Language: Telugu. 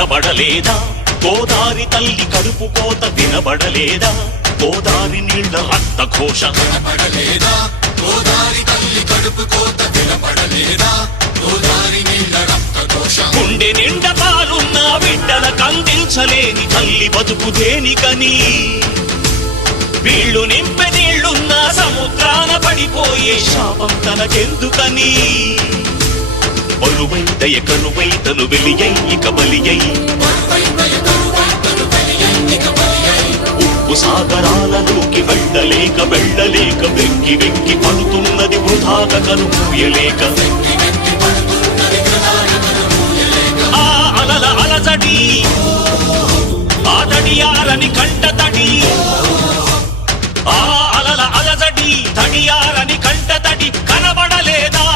కనబడలేదా? గోదారి తల్లి కడుపు కోత వినబడలేదా? గోదారి నీళ్ల రక్త ఘోష కనబడలేదా? గోదారి తల్లి కడుపు కోత వినబడలేదా? గోదారి నీళ్ల రక్త ఘోష. గుండె నిండ పాలున్న బిడ్డల కందించలేని తల్లి బతుకు దేనికని? వీళ్ళు నింపె నీళ్లున్న సముద్రాన పడిపోయే శాపం తనకెందుకని? బరువై దయ కరువై తను వెలియై ఇక బలియై ఉప్పు సాగరాలలోకి వెళ్ళలేక వెళ్ళలేక వెక్కి వెక్కి పడుతున్నది వృధాగా కనుమూయలేక. ఆ అలల అలజడి ఆ తడియారని కంట తడి, ఆ అలల అలజడి తడియారని కంట తడి కనబడలేదా?